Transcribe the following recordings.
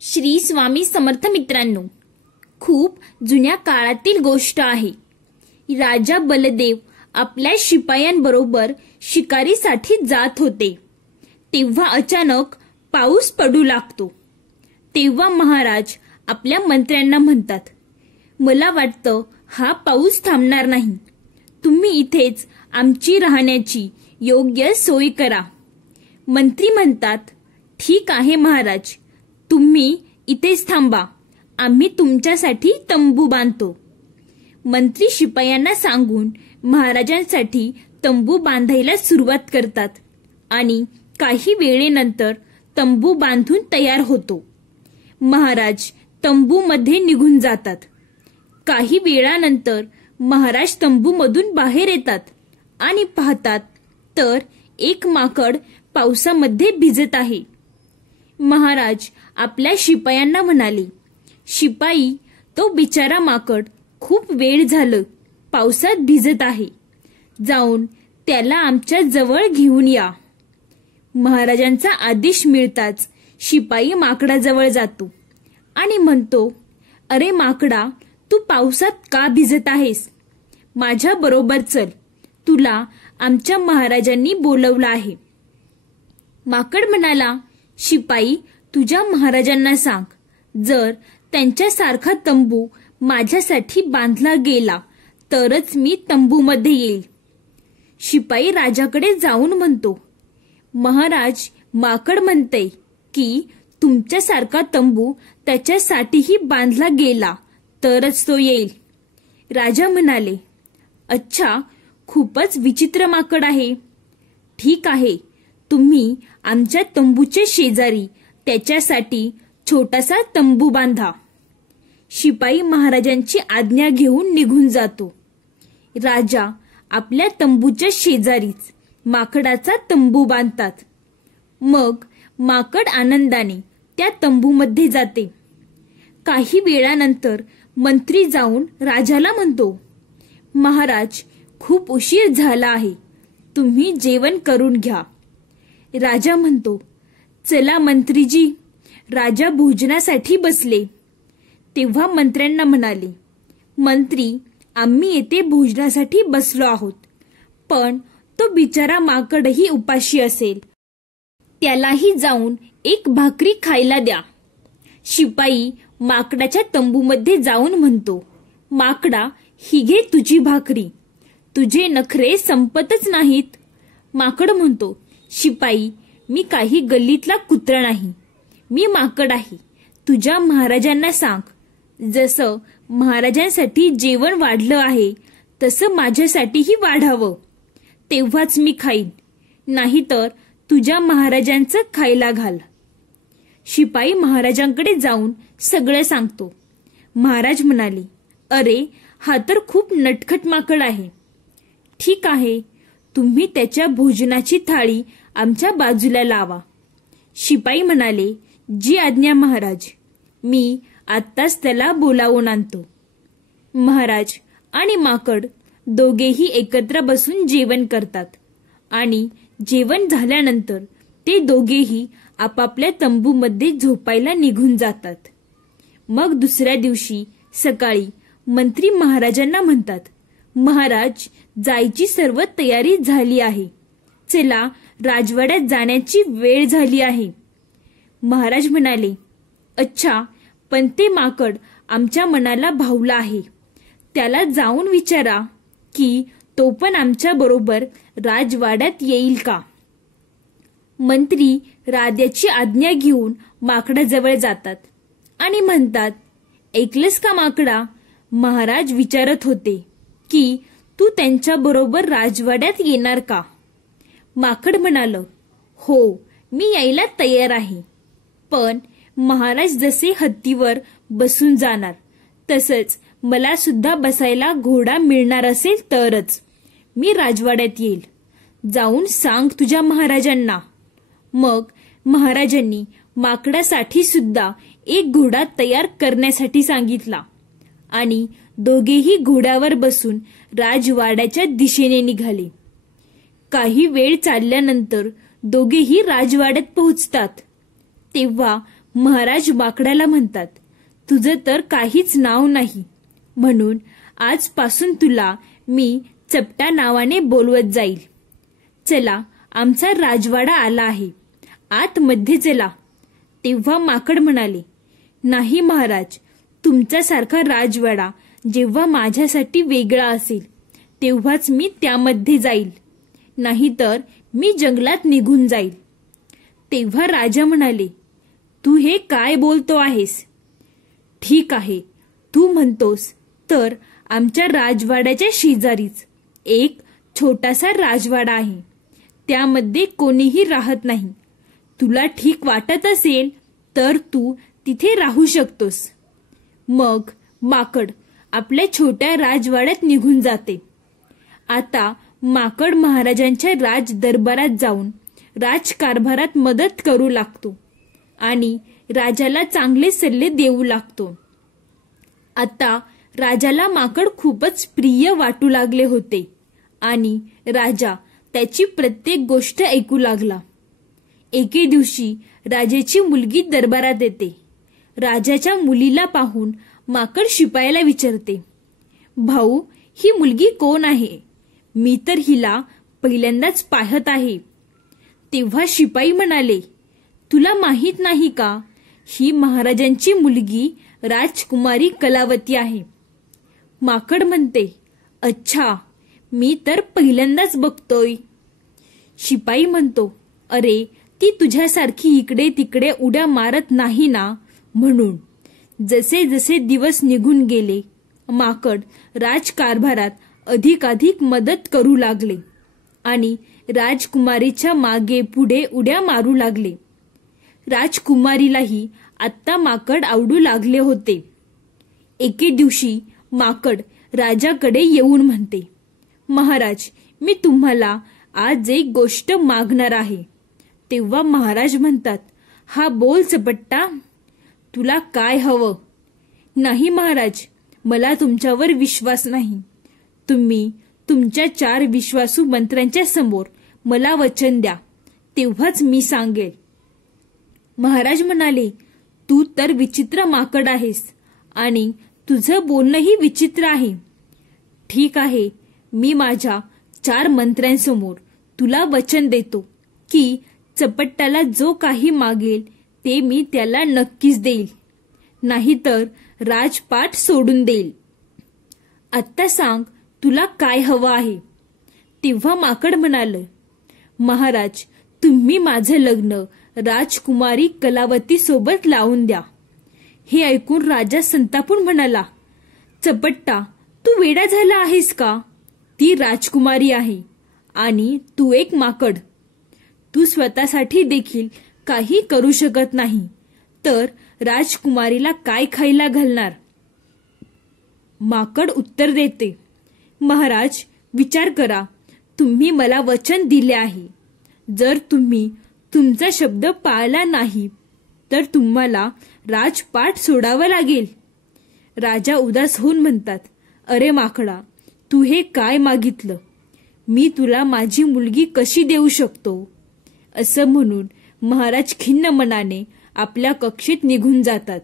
श्री स्वामी समर्थ मित्रांनो, खूप जुन्या काळातील गोष्ट आहे. राजा बलदेव आपल्या शिपायांबरोबर शिकारीसाठी जात होते. तेव्हा अचानक पाऊस पडू लागतो. तेव्हा महाराज आपल्या मंत्र्यांना म्हणतात, मला वाटतं हा पाऊस थांबणार नाही. तुम्ही इथेच आमची राहण्याची योग्य सोय करा. मंत्री म्हणतात, ठीक आहे महाराज, तुम्ही इथेच थांबा, आम्ही तुमच्यासाठी तंबू बांधतो. मंत्री शिपायांना सांगून महाराजांसाठी तंबू बांधायला सुरुवात करतात आणि काही वेळेनंतर तंबू बांधून तयार होतो. महाराज तंबूमध्ये निघून जातात. काही वेळानंतर महाराज तंबूमधून बाहेर येतात आणि पाहतात तर एक माकड पावसामध्ये भिजत आहे. महाराज आपल्या शिपायांना म्हणाले, शिपाई, तो बिचारा माकड खूप वेळ झालं पावसात भिजत आहे, जाऊन त्याला आमच्या जवळ घेऊन या. महाराजांचा आदेश मिळताच शिपाई माकडाजवळ जातो आणि म्हणतो, अरे माकडा, तू पावसात का भिजत आहेस? माझ्या बरोबर चल, तुला आमच्या महाराजांनी बोलवलं आहे. माकड म्हणाला, शिपाई, तुझ्या महाराजांना सांग, जर त्यांच्यासारखा तंबू माझ्यासाठी बांधला गेला तरच मी तंबूमध्ये येईल. शिपाई राजाकडे जाऊन म्हणतो, महाराज, माकड म्हणते की तुमच्यासारखा तंबू त्याच्यासाठीही बांधला गेला तरच तो येईल. राजा म्हणाले, अच्छा, खूपच विचित्र माकड आहे. ठीक आहे, तुम्ही आमच्या तंबूच्या शेजारी त्याच्यासाठी छोटासा तंबू बांधा. शिपाई महाराजांची आज्ञा घेऊन निघून जातो. राजा आपल्या तंबूच्या शेजारीच माकडाचा तंबू बांधतात. मग माकड आनंदाने त्या तंबूमध्ये जाते. काही वेळानंतर मंत्री जाऊन राजाला म्हणतो, महाराज, खूप उशीर झाला आहे, तुम्ही जेवण करून घ्या. राजा म्हणतो, चला मंत्रीजी. राजा भोजनासाठी बसले. तेव्हा मंत्र्यांना म्हणाले, मंत्री, आम्ही येथे भोजनासाठी बसलो आहोत, पण तो बिचारा माकडही उपाशी असेल, त्यालाही जाऊन एक भाकरी खायला द्या. शिपाई माकडाच्या तंबूमध्ये जाऊन म्हणतो, माकडा, ही घे तुझी भाकरी, तुझे नखरे संपतच नाहीत. माकड म्हणतो, शिपाई, मी काही गल्लीतला कुत्रा नाही, मी माकड आहे. तुझ्या महाराजांना सांग, जसं महाराजांसाठी जेवण वाढलं आहे तसं माझ्यासाठीही वाढावं, तेव्हाच मी खाईन, नाहीतर तुझ्या महाराजांचं खायला घाल. शिपाई महाराजांकडे जाऊन सगळं सांगतो. महाराज म्हणाले, अरे, हा तर खूप नटखट माकड आहे. ठीक आहे, तुम्ही त्याच्या भोजनाची थाळी आमच्या बाजूला लावा. शिपाई म्हणाले, जी आज्ञा महाराज, मी आत्ताच त्याला बोलावून आणतो. महाराज आणि माकड दोघेही एकत्र बसून जेवण करतात आणि जेवण झाल्यानंतर ते दोघेही आपापल्या तंबूमध्ये झोपायला निघून जातात. मग दुसऱ्या दिवशी सकाळी मंत्री महाराजांना म्हणतात, महाराज, जायची सर्व तयारी झाली आहे, चला, राजवाड्यात जाण्याची वेळ झाली आहे. महाराज म्हणाले, अच्छा, पण ते माकड आमच्या मनाला भावलं आहे, त्याला जाऊन विचारा की तो पण आमच्या बरोबर राजवाड्यात येईल का. मंत्री राजाची आज्ञा घेऊन माकडाजवळ जातात आणि म्हणतात, ऐकलंस का माकडा, महाराज विचारत होते की तू त्यांच्या बरोबर राजवाड्यात येणार का. माकड म्हणालं, हो, मी यायला तयार आहे, पण महाराज जसे हत्तीवर बसून जाणार तसंच मला सुद्धा बसायला घोडा मिळणार असेल तरच मी राजवाड्यात येईल. जाऊन सांग तुझ्या महाराजांना. मग महाराजांनी माकडासाठी सुद्धा एक घोडा तयार करण्यासाठी सांगितला आणि दोघेही घोड्यावर बसून राजवाड्याच्या दिशेने निघाले. काही वेळ चालल्यानंतर दोघेही राजवाड्यात पोहोचतात. तेव्हा महाराज माकडाला म्हणतात, तुझं तर काहीच नाव नाही, म्हणून आजपासून तुला मी चपटा नावाने बोलवत जाईल. चला, आमचा राजवाडा आला आहे, आतमध्ये चला. तेव्हा माकड म्हणाले, नाही महाराज, तुमच्यासारखा राजवाडा जेव्हा माझ्यासाठी वेगळा असेल तेव्हाच मी त्यामध्ये जाईल, नाहीतर मी जंगलात निघून जाईल. तेव्हा राजा म्हणाले, तू हे काय बोलतो आहेस? ठीक आहे, तू म्हणतोस तर आमच्या राजवाड्याच्या शेजारीच एक छोटासा राजवाडा आहे, त्यामध्ये कोणीही राहत नाही. तुला ठीक वाटत असेल तर तू तिथे राहू शकतोस. मग माकड आपल्या छोट्या राजवाड्यात निघून जाते. आता माकड महाराजांच्या राज दरबारात जाऊन राजकारभारात मदत करू लागतो आणि राजाला चांगले सल्ले देऊ लागतो. आता राजाला माकड खूपच प्रिय वाटू लागले होते आणि राजा त्याची प्रत्येक गोष्ट ऐकू लागला. एके दिवशी राजाची मुलगी दरबारात येते. राजाच्या मुलीला पाहून माकड शिपायाला विचारते, भाऊ, ही मुलगी कोण आहे? मी तर हिला पहिल्यांदाच पाहत आहे. तेव्हा शिपाई म्हणाले, तुला माहित नाही का, ही महाराजांची मुलगी राजकुमारी कलावती आहे. माकड म्हणते, अच्छा, मी तर पहिल्यांदाच बघतोय. शिपाई म्हणतो, अरे, ती तुझ्यासारखी इकडे तिकडे उड्या मारत नाही ना, म्हणून. जसे जसे दिवस निघून गेले, माकड राजकारभारात अधिकाधिक मदत करू लागले आणि राजकुमारीच्या मागे पुढे उड्या मारू लागले. राजकुमारीलाही आत्ता माकड आवडू लागले होते. एके दिवशी माकड राजाकडे येऊन म्हणते, महाराज, मी तुम्हाला आज एक गोष्ट मागणार आहे. तेव्हा महाराज म्हणतात, हा बोल चपट्टा, तुला काय हवं? नाही महाराज, मला तुमच्यावर विश्वास नाही. तुम्ही तुमच्या 4 विश्वासू मंत्र्यांच्या समोर मला वचन द्या, तेव्हाच मी सांगेल. महाराज म्हणाले, तू तर विचित्र माकड आहेस आणि तुझं बोलणंही विचित्र आहे. ठीक आहे, मी माझ्या 4 मंत्र्यांसमोर तुला वचन देतो की चपट्टाला जो काही मागेल ते मी त्याला नक्कीच देईल, नाहीतर राजपाट सोडून देईल. आत्ता सांग, तुला काय हवं आहे? तेव्हा माकड म्हणालं, महाराज, तुम्ही माझं लग्न राजकुमारी कलावती सोबत लावून द्या. हे ऐकून राजा संतापून म्हणाला, चपट्टा, तू वेडा झाला आहेस का? ती राजकुमारी आहे आणि तू एक माकड. तू स्वतःसाठी देखील काही करू शकत नाही, तर राजकुमारीला काय खायला घालणार? माकड उत्तर देते, महाराज, विचार करा. तुम्ही मला वचन दिले आहे. जर तुम्ही तुमचा शब्द पाळला नाही तर तुम्हाला राजपाट सोडावा लागेल. राजा उदास होऊन म्हणतात, अरे माकडा, तू हे काय मागितलं? मी तुला माझी मुलगी कशी देऊ शकतो? असं म्हणून महाराज खिन्न मनाने आपल्या कक्षेत निघून जातात.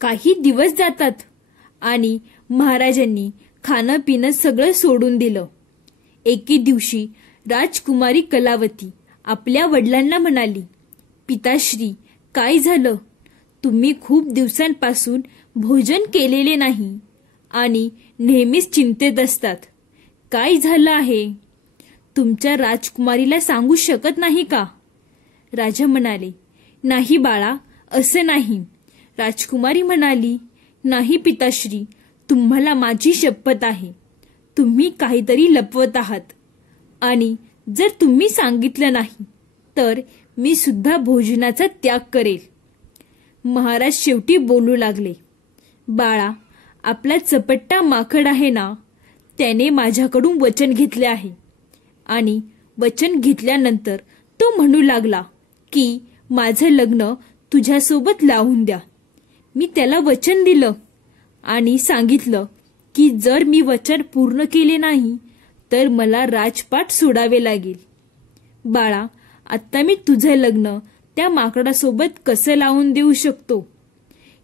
काही दिवस जातात आणि महाराजांनी खाणं पिणं सगळं सोडून दिलं. एके दिवशी राजकुमारी कलावती आपल्या वडिलांना म्हणाली, पिताश्री, काय झालं? तुम्ही खूप दिवसांपासून भोजन केलेले नाही आणि नेहमीच चिंतेत असतात. काय झालं आहे? तुमच्या राजकुमारीला सांगू शकत नाही का? राजा म्हणाले, नाही बाळा, असं नाही. राजकुमारी म्हणाली, नाही पिताश्री, तुम्हाला माझी शपथ आहे, तुम्ही काहीतरी लपवत आहात आणि जर तुम्ही सांगितलं नाही तर मी सुद्धा भोजनाचा त्याग करेल. महाराज शेवटी बोलू लागले, बाळा, आपला चपट्टा माकड आहे ना, त्याने माझ्याकडून वचन घेतले आहे आणि वचन घेतल्यानंतर तो म्हणू लागला की माझं लग्न तुझ्यासोबत लावून द्या. मी त्याला वचन दिलं आणि सांगितलं की जर मी वचन पूर्ण केले नाही तर मला राजपाट सोडावे लागेल. बाळा, आता मी तुझं लग्न त्या माकडासोबत कसं लावून देऊ शकतो?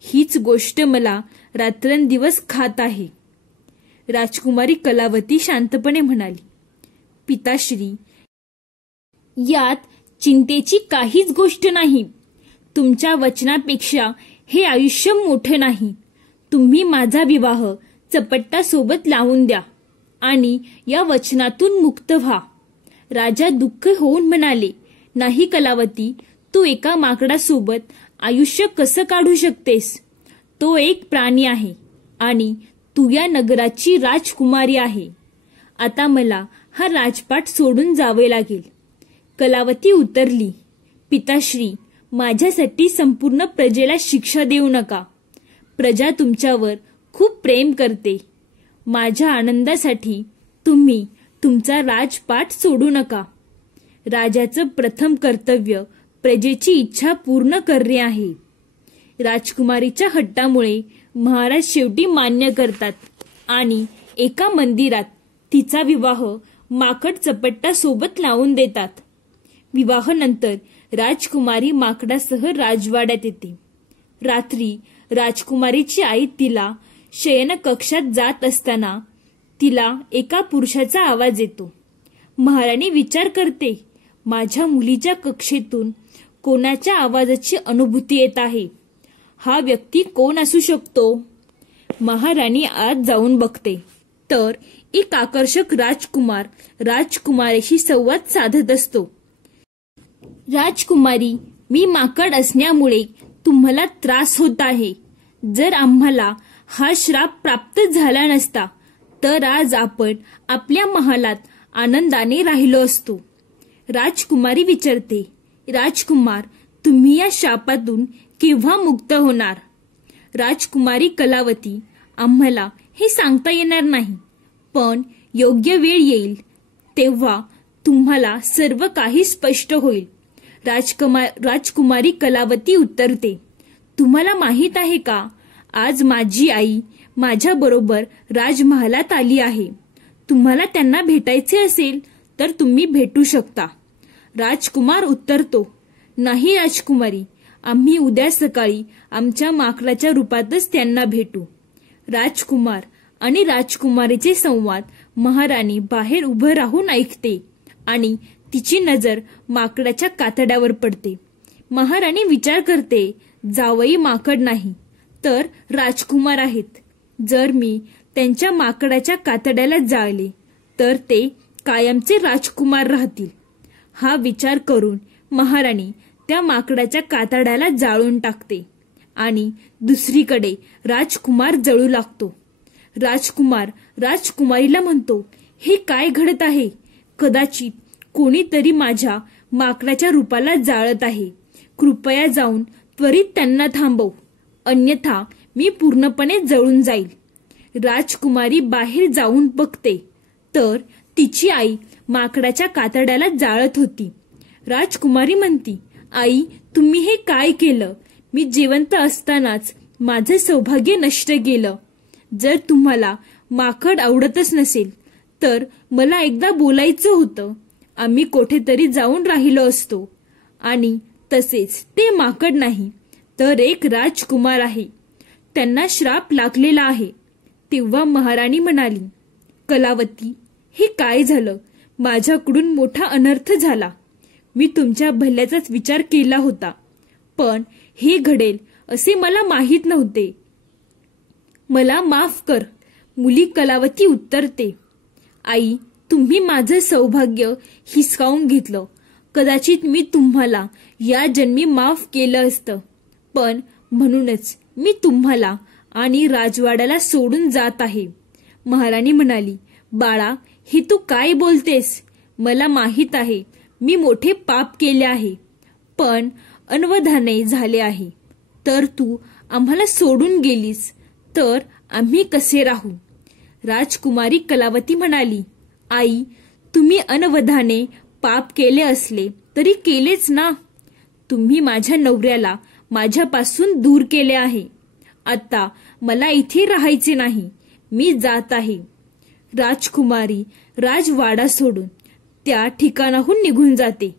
हीच गोष्ट मला रात्रंदिवस खात आहे. राजकुमारी कलावती शांतपणे म्हणाली, पिताश्री, यात चिंतेची काहीच गोष्ट नाही. तुमच्या वचनापेक्षा हे आयुष्य मोठं नाही. तुम्ही माझा विवाह चपट्टासोबत लावून द्या आणि या वचनातून मुक्त व्हा. राजा दुःख होऊन म्हणाले, नाही कलावती, तू एका माकडासोबत आयुष्य कसं काढू शकतेस? तो एक प्राणी आहे आणि तू या नगराची राजकुमारी आहे. आता मला हा राजपाट सोडून जावे लागेल. कलावती उतरली, पिताश्री, माझ्यासाठी संपूर्ण प्रजेला शिक्षा देऊ नका. प्रजा तुमच्यावर खूप प्रेम करते. माझ्या आनंदासाठी तुम्ही तुमचा राजपाट सोडू नका. राजाचं प्रथम कर्तव्य प्रजेची इच्छा पूर्ण करणे आहे. राजकुमारीच्या हट्टामुळे महाराज शेवटी मान्य करतात आणि एका मंदिरात तिचा विवाह माकड चपट्टासोबत लावून देतात. विवाहानंतर राजकुमारी माकडासह राजवाड्यात येते. रात्री राजकुमारीची आई तिला शयनकक्षात जात असताना तिला एका पुरुषाचा आवाज येतो. महाराणी विचार करते, माझ्या मुलीच्या कक्षेतून कोणाच्या आवाजाची अनुभूती येत आहे. हा व्यक्ती कोण असू शकतो? महाराणी आत जाऊन बघते तर एक आकर्षक राजकुमार राजकुमारीशी संवाद साधत असतो. राजकुमारी, मी माकड असण्यामुळे तुम्हाला त्रास होत आहे. जर आम्हाला हा श्राप प्राप्त झाला नसता तर आज आपण आपल्या महालात आनंदाने राहिलो असतो. राजकुमारी विचारते, राजकुमार, तुम्ही या शापातून केव्हा मुक्त होणार? राजकुमारी कलावती, आम्हाला हे सांगता येणार नाही, पण योग्य वेळ येईल तेव्हा तुम्हाला सर्व काही स्पष्ट होईल. राजकुमारी कलावती उत्तरते, तुम्हाला माहित आहे का, आज माझी आई माझ्याबरोबर राजमहालात आली आहे. तुम्हाला त्यांना भेटायचे असेल तर तुम्ही भेटू शकता. राजकुमार उत्तरतो, नाही राजकुमारी, आम्ही उद्या सकाळी आमच्या माकडाच्या रूपातच त्यांना भेटू. राजकुमार आणि राजकुमारीचे संवाद महाराणी बाहेर उभं राहून ऐकते आणि तिची नजर माकडाच्या कातड्यावर पडते. महाराणी विचार करते, जावई माकड नाही तर राजकुमार आहेत. जर मी त्यांच्या माकडाच्या कातड्याला जाळले तर ते कायमचे राजकुमार राहतील. हा विचार करून महाराणी त्या माकडाच्या कातड्याला जाळून टाकते आणि दुसरीकडे राजकुमार जळू लागतो. राजकुमार राजकुमारीला म्हणतो, हे काय घडत आहे? कदाचित कोणीतरी माझ्या माकडाच्या रूपाला जाळत आहे. कृपया जाऊन त्वरित त्यांना थांबव, अन्यथा मी पूर्णपणे जळून जाईल. राजकुमारी बाहेर जाऊन बघते तर तिची आई माकडाच्या कातड्याला जाळत होती. राजकुमारी म्हणती, आई, तुम्ही हे काय केलं? मी जिवंत असतानाच माझं सौभाग्य नष्ट केलं. जर तुम्हाला माकड आवडतच नसेल तर मला एकदा बोलायचं होतं. आम्ही कुठेतरी जाऊन राहिलो असतो. आणि तसेच ते माकड नाही तर एक राजकुमार आहे. त्यांना श्राप लागलेला आहे. तेव्हा महाराणी म्हणाली, कलावती, हे काय झालं? माझ्याकडून मोठा अनर्थ झाला. मी तुमच्या भल्याचाच विचार केला होता, पण हे घडेल असे मला माहीत नव्हते. मला माफ कर. मुली कलावती उत्तरते, आई, तुम्ही माझं सौभाग्य हिसकावून घेतलं. कदाचित मी तुम्हाला या जन्मी माफ केलं असतं, पण म्हणूनच मी तुम्हाला आणि राजवाड्याला सोडून जात आहे. महाराणी म्हणाली, बाळा, हे तू काय बोलतेस? मला माहीत आहे मी मोठे पाप केले आहे, पण अनवधाने झाले आहे. तर तू आम्हाला सोडून गेलीस तर आम्ही कसे राहू? राजकुमारी कलावती म्हणाली, आई, तुम्ही अनवधाने पाप केले असले तरी केलेच ना. तुम्ही माझ्या नवऱ्याला माझ्यापासून दूर केले आहे. आता मला इथे राहायचे नाही. मी जात आहे. राजकुमारी राजवाडा सोडून त्या ठिकाणाहून निघून जाते.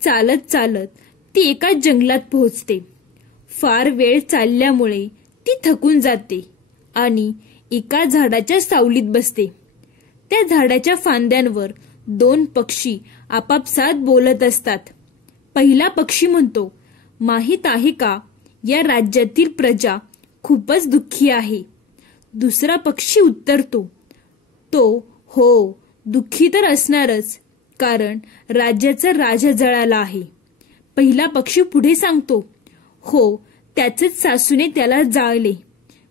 चालत चालत ती एका जंगलात पोहोचते. फार वेळ चालल्यामुळे ती थकून जाते आणि एका झाडाच्या सावलीत बसते. त्या झाडाच्या फांद्यांवर 2 पक्षी आपापसात बोलत असतात. पहिला पक्षी म्हणतो, माहीत आहे का, या राज्यातील प्रजा खूपच दुःखी आहे. दुसरा पक्षी उत्तरतो, तो हो, दुःखी तर असणारच, कारण राज्याचा राजा जळाला आहे. पहिला पक्षी पुढे सांगतो, हो, त्याचेच सासूने त्याला जाळले.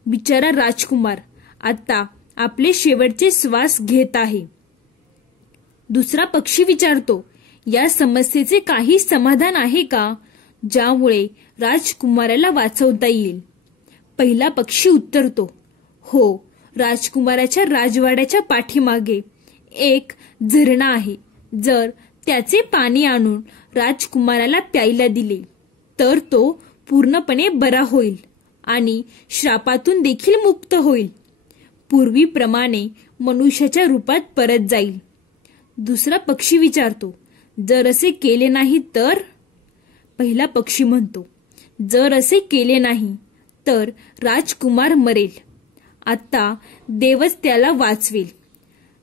बिचारा राजकुमार आता आपले शेवटचे श्वास घेत आहे. दुसरा पक्षी विचारतो, या समस्येचे काही समाधान आहे का, ज्यामुळे राजकुमाराला वाचवता येईल? पहिला पक्षी उत्तरतो, हो, राजकुमाराच्या राजवाड्याच्या पाठीमागे एक झरणा आहे. जर त्याचे पाणी आणून राजकुमाराला प्यायला दिले तर तो पूर्णपणे बरा होईल आणि श्रापातून देखील मुक्त होईल. पूर्वीप्रमाणे मनुष्याच्या रूपात परत जाईल. दुसरा पक्षी विचारतो, जर असे केले नाही तर? पहिला पक्षी म्हणतो, जर असे केले नाही तर राजकुमार मरेल. आता देवच त्याला वाचवेल.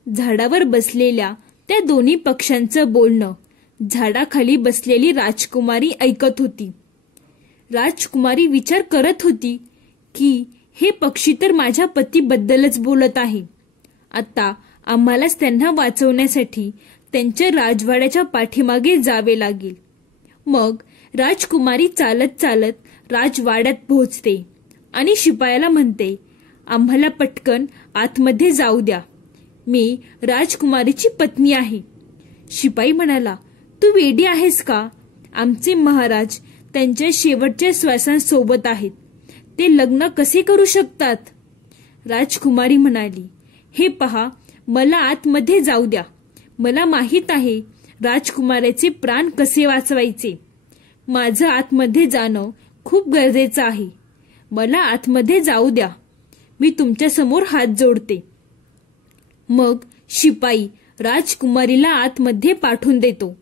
झाडावर बसलेल्या त्या दोन्ही पक्ष्यांचं बोलणं झाडाखाली बसलेली राजकुमारी ऐकत होती. राजकुमारी विचार करत होती की हे पक्षी तर माझ्या पतीबद्दलच बोलत आहे. आता आम्हालाच त्यांना वाचवण्यासाठी त्यांच्या राजवाड्याच्या पाठीमागे जावे लागेल. मग राजकुमारी चालत चालत राजवाड्यात पोहोचते आणि शिपायाला म्हणते, आम्हाला पटकन आतमध्ये जाऊ द्या. मी राजकुमारीची पत्नी आहे. शिपाई म्हणाला, तू वेडी आहेस का? आमचे महाराज त्यांच्या शेवटच्या श्वासांसोबत आहेत. ते लग्न कसे करू शकतात? राजकुमारी म्हणाली, हे पहा, मला आतमध्ये जाऊ द्या. मला माहीत आहे राजकुमाराचे प्राण कसे वाचवायचे. माझं आतमध्ये जाणं खूप गरजेचं आहे. मला आतमध्ये जाऊ द्या. मी तुमच्या समोर हात जोडते. मग शिपाई राजकुमारीला आतमध्ये पाठवून देतो.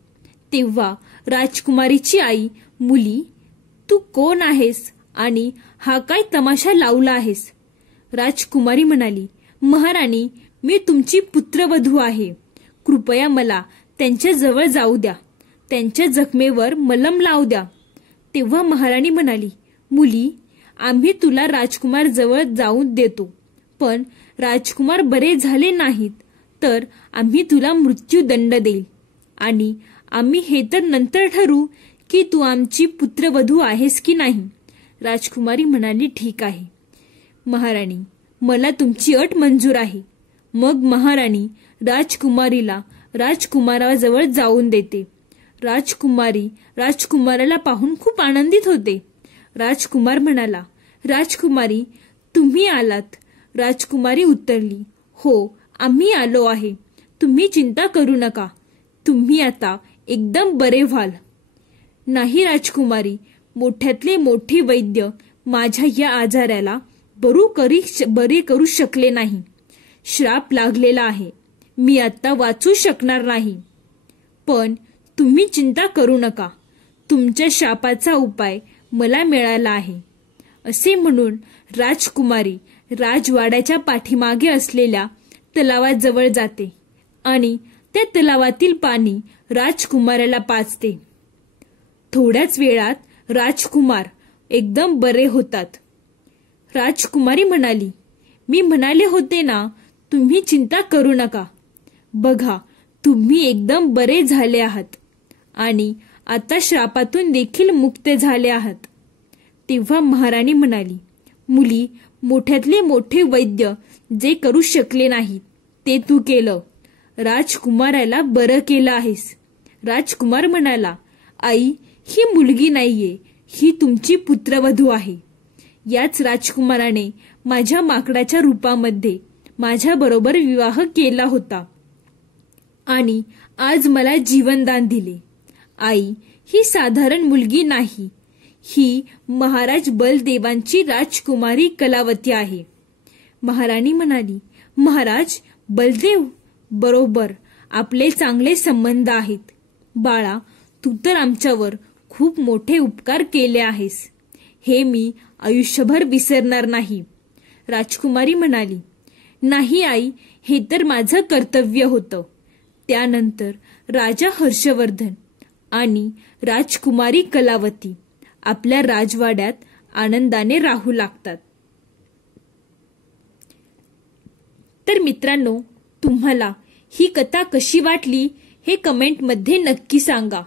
तेव्हा राजकुमारीची आई, मुली, तू कोण आहेस आणि हा काय तमाशा लावला आहेस? राजकुमारी म्हणाली, महाराणी, मी तुमची पुत्रवधू आहे. कृपया मला त्यांच्या जवळ जाऊ द्या. त्यांच्या जखमेवर मलम लावू द्या. तेव्हा महाराणी म्हणाली, मुली, आम्ही तुला राजकुमार जवळ जाऊन देतो, पण राजकुमार बरे झाले नाहीत तर आम्ही तुला मृत्यूदंड देईल आणि आम्ही हे तर नंतर ठरवू की तू आमची पुत्रवधू आहेस की नाही. राजकुमारी म्हणाली, ठीक आहे महाराणी, मला तुमची अट मंजूर आहे. मग महाराणी राजकुमारीला राजकुमाराजवळ जाऊन देते. राजकुमारी राजकुमाराला पाहून खूप आनंदित होते. राजकुमार म्हणाला, राजकुमारी, तुम्ही आलात? राजकुमारी उत्तरली, हो, आम्ही आलो आहे. तुम्ही चिंता करू नका. तुम्ही आता एकदम बरे व्हाल. नाही राजकुमारी, मोठ्यातले मोठे वैद्य माझ्या या आजाराला बरे करू शकले नाही. श्राप लागलेला आहे. मी आता वाचू शकणार नाही. पण तुम्ही चिंता करू नका. तुमच्या शापाचा उपाय मला मिळाला आहे. असे म्हणून राजकुमारी राजवाड्याच्या पाठीमागे असलेल्या तलावाजवळ जाते आणि त्या तलावातील पाणी राजकुमाराला पाजते. थोड्याच वेळात राजकुमार एकदम बरे होतात. राजकुमारी म्हणाली, मी म्हणाले होते ना, तुम्ही चिंता करू नका. बघा, तुम्ही एकदम बरे झाले आहात आणि आता श्रापातून देखील मुक्त झाले आहात. तेव्हा महाराणी म्हणाली, मुली, मोठ्यातले मोठे वैद्य जे करू शकले नाहीत ते तू केलं. राजकुमाराला बरं केलं आहेस. राजकुमार म्हणाला, आई, ही मुलगी नाहीये, ही तुमची पुत्रवधू आहे. याच राजकुमाराने माझ्या माकडाच्या रूपामध्ये माझ्याबरोबर विवाह केला होता आणि आज मला जीवनदान दिले. आई, ही साधारण मुलगी नाही. ही महाराज बलदेवांची राजकुमारी कलावती आहे. महाराणी म्हणाली, महाराज बलदेव? बरोबर, आपले चांगले संबंध आहेत. बाळा, तू तर आमच्यावर खूप मोठे उपकार केले आहेस. हे मी आयुष्यभर विसरणार नाही. राजकुमारी म्हणाली, नाही आई, हे तर माझं कर्तव्य होतं. त्यानंतर राजा हर्षवर्धन आणि राजकुमारी कलावती आपल्या राजवाड्यात आनंदाने राहू लागतात. तर मित्रांनो, तुम्हाला ही कथा कशी वाटली हे कमेंटमध्ये नक्की सांगा.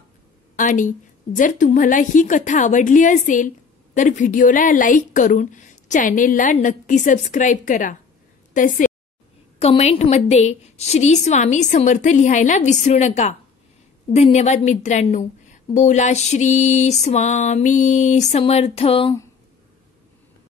आणि जर तुम्हाला ही कथा आवडली असेल तर व्हिडिओला लाईक करून चॅनेलला नक्की सबस्क्राईब करा. तसे कमेंटमध्ये श्री स्वामी समर्थ लिहायला विसरू नका. धन्यवाद मित्रांनो. बोला श्री स्वामी समर्थ.